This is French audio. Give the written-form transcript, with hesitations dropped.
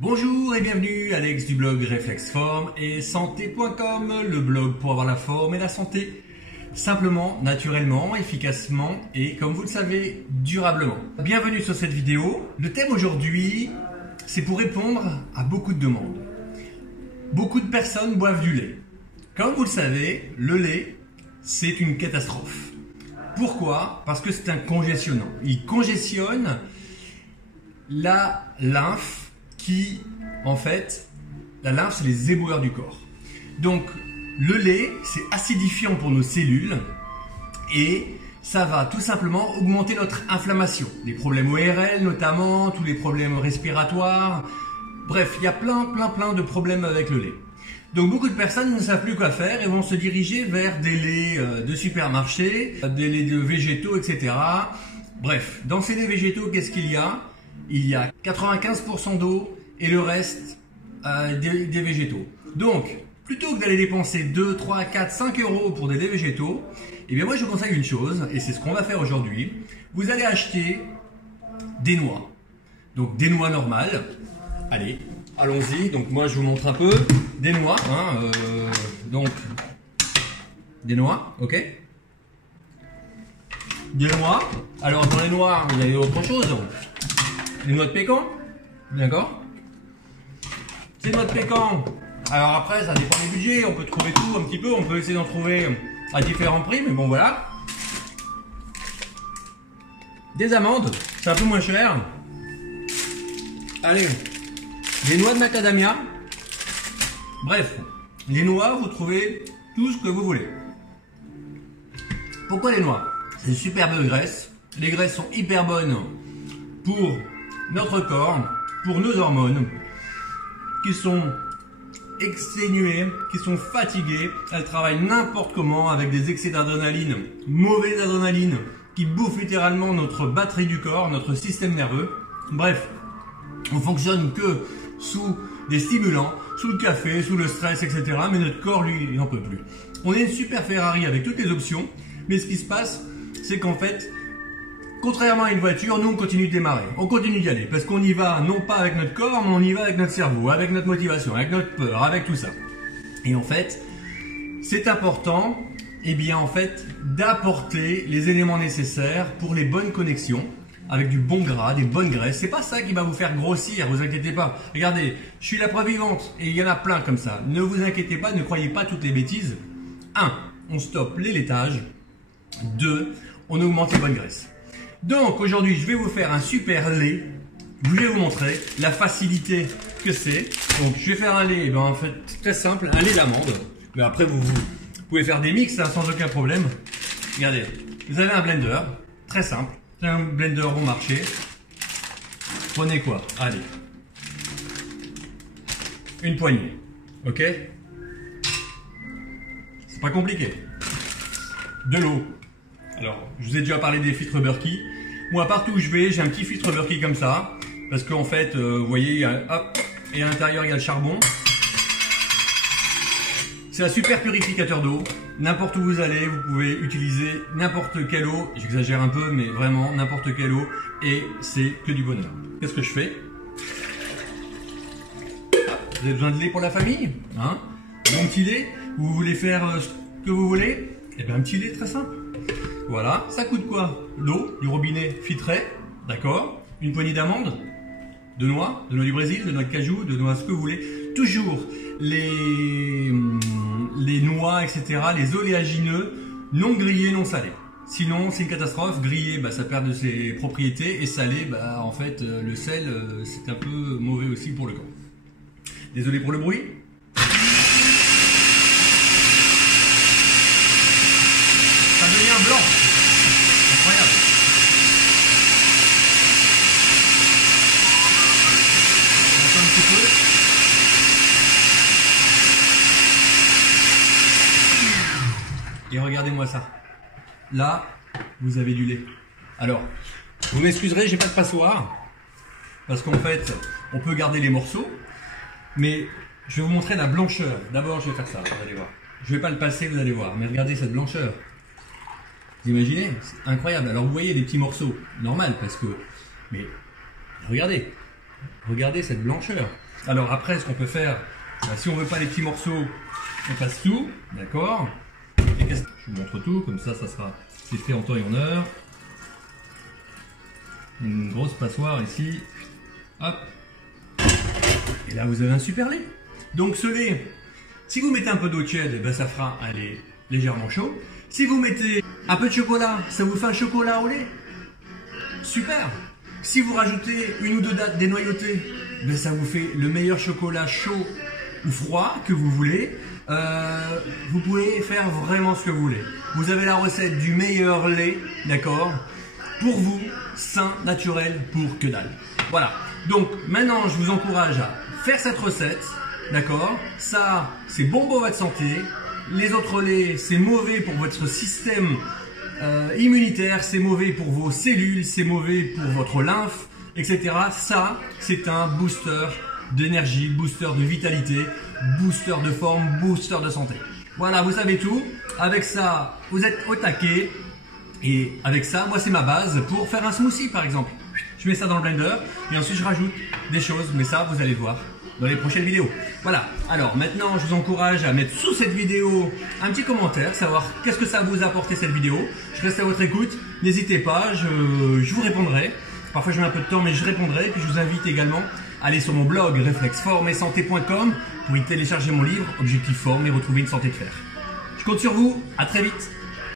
Bonjour et bienvenue, Alex du blog Réflexform et santé.com, le blog pour avoir la forme et la santé simplement, naturellement, efficacement et comme vous le savez, durablement. Bienvenue sur cette vidéo. Le thème aujourd'hui, c'est pour répondre à beaucoup de demandes. Beaucoup de personnes boivent du lait. Comme vous le savez, le lait, c'est une catastrophe. Pourquoi? Parce que c'est un congestionnant. Il congestionne la lymphe qui, en fait, la lymphe, c'est les éboueurs du corps. Donc, le lait, c'est acidifiant pour nos cellules et ça va tout simplement augmenter notre inflammation. Les problèmes ORL notamment, tous les problèmes respiratoires. Bref, il y a plein de problèmes avec le lait. Donc, beaucoup de personnes ne savent plus quoi faire et vont se diriger vers des laits de supermarché, des laits de végétaux, etc. Bref, dans ces laits végétaux, qu'est-ce qu'il y a? Il y a 95% d'eau et le reste des végétaux. Donc, plutôt que d'aller dépenser 2, 3, 4, 5 euros pour des laits végétaux, eh bien moi je vous conseille une chose, et c'est ce qu'on va faire aujourd'hui. Vous allez acheter des noix. Donc des noix normales. Allez, allons-y. Donc moi je vous montre un peu. Des noix. Donc, des noix, ok. Des noix. Alors dans les noix, vous avez autre chose. Les noix de pécan, d'accord? Ces noix de pécan, alors après ça dépend des budgets, on peut trouver tout un petit peu, on peut essayer d'en trouver à différents prix, mais bon voilà. Des amandes, c'est un peu moins cher. Allez, des noix de macadamia. Bref, les noix, vous trouvez tout ce que vous voulez. Pourquoi les noix? C'est une superbe graisse, les graisses sont hyper bonnes pour notre corps, pour nos hormones qui sont exténuées, qui sont fatiguées. Elles travaillent n'importe comment avec des excès d'adrénaline, mauvaise adrénaline, qui bouffe littéralement notre batterie du corps, notre système nerveux. Bref, on fonctionne que sous des stimulants, sous le café, sous le stress, etc. Mais notre corps, lui, il n'en peut plus. On est une super Ferrari avec toutes les options, mais ce qui se passe, c'est qu'en fait, contrairement à une voiture, nous on continue de démarrer, on continue d'y aller, parce qu'on y va non pas avec notre corps, mais on y va avec notre cerveau, avec notre motivation, avec notre peur, avec tout ça. Et en fait, c'est important, eh bien en fait, d'apporter les éléments nécessaires pour les bonnes connexions, avec du bon gras, des bonnes graisses. C'est pas ça qui va vous faire grossir, vous inquiétez pas. Regardez, je suis la preuve vivante, et il y en a plein comme ça. Ne vous inquiétez pas, ne croyez pas toutes les bêtises. 1. On stoppe les laitages. 2. On augmente les bonnes graisses. Donc aujourd'hui je vais vous faire un super lait, je vais vous montrer la facilité que c'est. Donc je vais faire un lait, en fait très simple, un lait d'amande, mais après vous pouvez faire des mix hein, sans aucun problème. Regardez, vous avez un blender, très simple, c'est un blender bon marché. Prenez quoi? Allez, une poignée, ok? C'est pas compliqué. De l'eau. Alors, je vous ai déjà parlé des filtres Berkey. Moi, partout où je vais, j'ai un petit filtre Berkey comme ça. Parce qu'en fait, vous voyez, hop, et à l'intérieur, il y a le charbon. C'est un super purificateur d'eau. N'importe où vous allez, vous pouvez utiliser n'importe quelle eau. J'exagère un peu, mais vraiment, n'importe quelle eau. Et c'est que du bonheur. Qu'est-ce que je fais? Vous avez besoin de lait pour la famille, hein? Bon petit lait. Vous voulez faire ce que vous voulez? Eh bien, un petit lait très simple. Voilà, ça coûte quoi? L'eau du robinet filtré, d'accord? Une poignée d'amandes, de noix du Brésil, de noix de cajou, de noix ce que vous voulez. Toujours les noix, etc., les oléagineux, non grillés, non salés. Sinon, c'est une catastrophe. Grillé, ça perd de ses propriétés, et salé, en fait, le sel, c'est un peu mauvais aussi pour le corps. Désolé pour le bruit. Ça devient blanc. Incroyable. On attend un petit peu. Et regardez-moi ça. Là, vous avez du lait. Alors, vous m'excuserez, j'ai pas de passoire. Parce qu'en fait, on peut garder les morceaux. Mais je vais vous montrer la blancheur. D'abord, je vais faire ça, vous allez voir. Je ne vais pas le passer, vous allez voir. Mais regardez cette blancheur. Vous imaginez? C'est incroyable. Alors vous voyez des petits morceaux, normal parce que... Mais regardez, Regardez cette blancheur. Alors après, ce qu'on peut faire, si on veut pas les petits morceaux, on passe tout, d'accord. Je vous montre tout, comme ça, c'est fait en temps et en heure. Une grosse passoire ici. Hop. Et là, vous avez un super lait. Donc ce lait, si vous mettez un peu d'eau tiède, ben, ça fera un lait légèrement chaud. Si vous mettez un peu de chocolat, ça vous fait un chocolat au lait. Super. Si vous rajoutez une ou deux dattes dénoyautées, ben, ça vous fait le meilleur chocolat chaud ou froid que vous voulez. Vous pouvez faire vraiment ce que vous voulez. Vous avez la recette du meilleur lait, d'accord, pour vous, sain, naturel, pour que dalle. Voilà. Donc maintenant, je vous encourage à faire cette recette, d'accord. Ça, c'est bon pour votre santé. Les autres laits, c'est mauvais pour votre système immunitaire, c'est mauvais pour vos cellules, c'est mauvais pour votre lymphe, etc. Ça, c'est un booster d'énergie, booster de vitalité, booster de forme, booster de santé. Voilà, vous savez tout. Avec ça, vous êtes au taquet. Et avec ça, moi, c'est ma base pour faire un smoothie, par exemple. Je mets ça dans le blender et ensuite je rajoute des choses. Mais ça, vous allez le voir dans les prochaines vidéos. Voilà. Alors maintenant, je vous encourage à mettre sous cette vidéo un petit commentaire, savoir qu'est-ce que ça vous a apporté cette vidéo. Je reste à votre écoute. N'hésitez pas, je vous répondrai. Parfois, je mets un peu de temps, mais je répondrai. Puis je vous invite également à aller sur mon blog réflexeformeetsanté.com pour y télécharger mon livre Objectif Forme et retrouver une santé de fer. Je compte sur vous. À très vite.